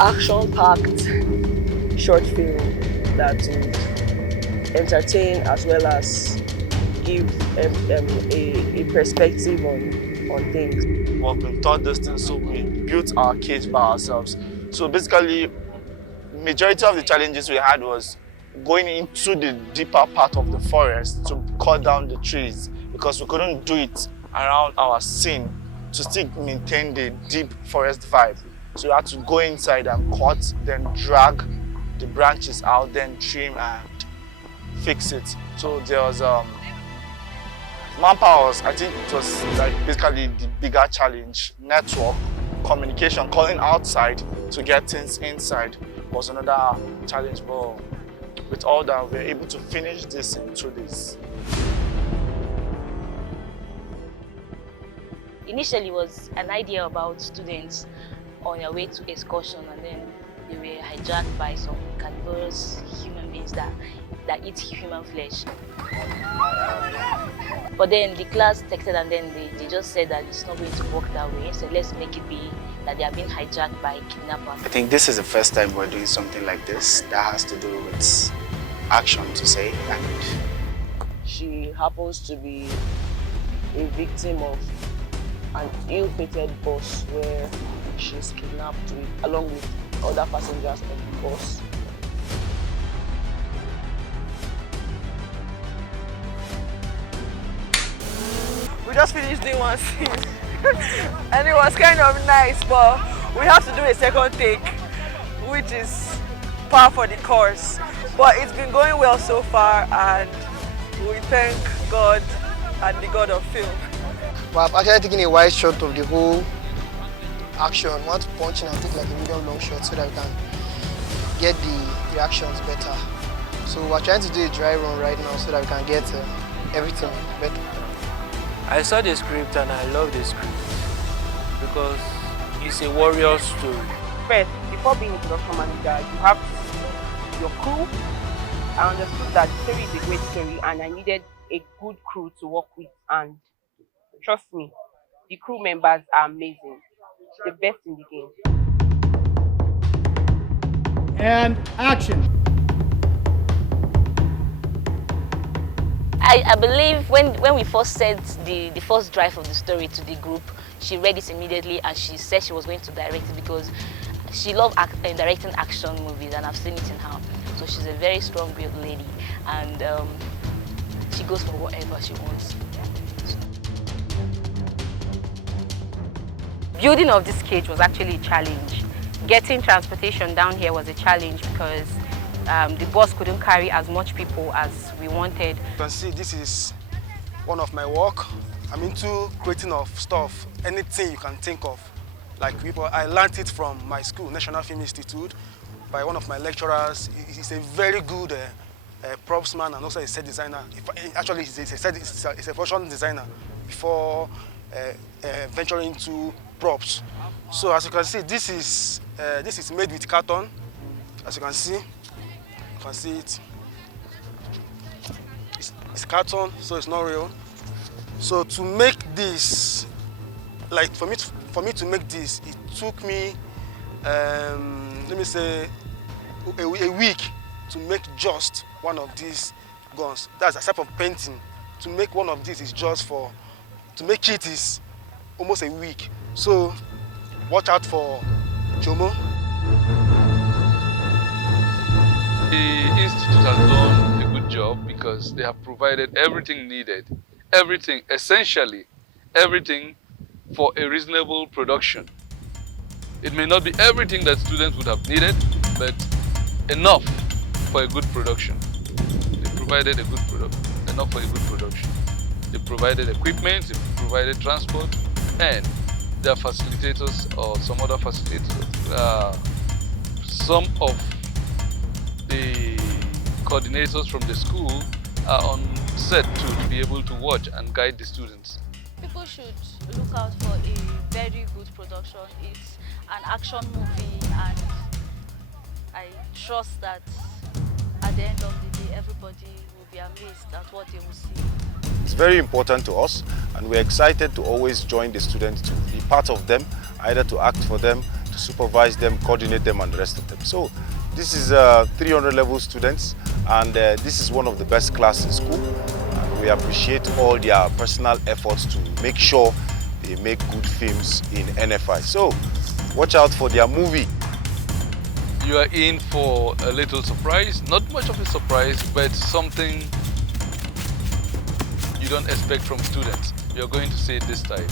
action-packed short film that would entertain as well as give a perspective on things. We've been taught this thing, so we built our cage by ourselves. So basically, majority of the challenges we had was going into the deeper part of the forest to cut down the trees because we couldn't do it around our scene to still maintain the deep forest vibe. So we had to go inside and cut, then drag the branches out, then trim and fix it. So there was manpower. I think it was like basically the bigger challenge. Network, communication, calling outside to get things inside was another challenge, but with all that, we were able to finish this in 2 days. Initially, it was an idea about students on their way to excursion, and then they were hijacked by some carnivorous human beings that eat human flesh. But then the class texted, and then they just said that it's not going to work that way, so let's make it be that they are being hijacked by kidnappers. I think this is the first time we're doing something like this that has to do with action, to say. And she happens to be a victim of an ill-fated bus where she's kidnapped along with other passengers on the bus. We just finished doing one scene and it was kind of nice, but we have to do a second take, which is par for the course. But it's been going well so far, and we thank God and the God of film. Well, I've actually taken a wide shot of the whole action. I want to punch in and take like a medium long shot so that we can get the reactions better. So we're trying to do a dry run right now so that we can get everything better. I saw the script and I love the script because it's a warrior story. First, before being a production manager, you have your crew. I understood that the story is a great story and I needed a good crew to work with, and trust me, the crew members are amazing. The best in the game. And action. I believe when we first sent the first drive of the story to the group, she read it immediately and she said she was going to direct it because she loved directing action movies, and I've seen it in her. So she's a very strong-willed lady, and she goes for whatever she wants. Building of this cage was actually a challenge. Getting transportation down here was a challenge because the bus couldn't carry as much people as we wanted. You can see this is one of my work. I'm into creating of stuff, anything you can think of. Like people, I learned it from my school, Nigerian Film Institute, by one of my lecturers. He's a very good props man and also a set designer. Actually, he's a fashion designer before venturing into props. So as you can see, this is made with carton. As you can see it. It's carton, so it's not real. So to make this, like for me to make this, it took me, let me say, a week to make just one of these guns. That's aside from painting. To make one of these is just to make it is almost a week. So watch out for Chomo. The Institute has done a good job because they have provided everything needed, everything, essentially everything for a reasonable production. It may not be everything that students would have needed, but enough for a good production. They provided a good product, enough for a good production. They provided equipment, they provided transport, and their facilitators or some other facilitators. Some of the coordinators from the school are on set to be able to watch and guide the students. People should look out for a very good production. It's an action movie, and I trust that at the end of the day, everybody will be amazed at what they will see. It's very important to us, and we're excited to always join the students, to be part of them, either to act for them, to supervise them, coordinate them, and the rest of them. So this is 300 level students, and this is one of the best classes in school. And we appreciate all their personal efforts to make sure they make good films in NFI. So watch out for their movie. You are in for a little surprise, not much of a surprise, but something you don't expect from students. You're going to see it this time.